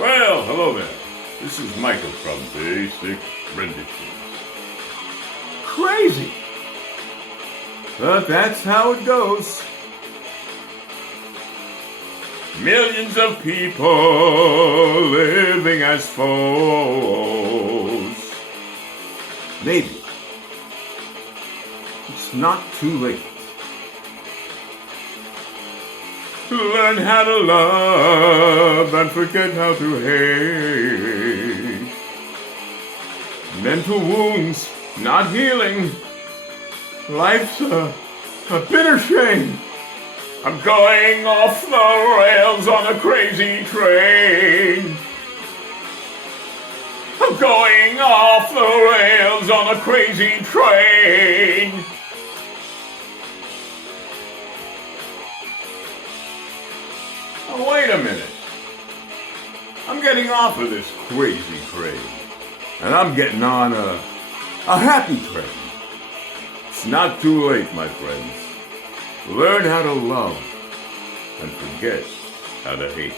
Well, hello there. This is Michael from Basic Rendition. Crazy. But that's how it goes. Millions of people living as foes. Maybe. It's not too late. Learn how to love and forget how to hate. Mental wounds not healing. Life's a bitter shame. I'm going off the rails on a crazy train. I'm going off the rails on a crazy train. Oh, wait a minute. I'm getting off of this crazy train. And I'm getting on a happy train. It's not too late, my friends. Learn how to love and forget how to hate.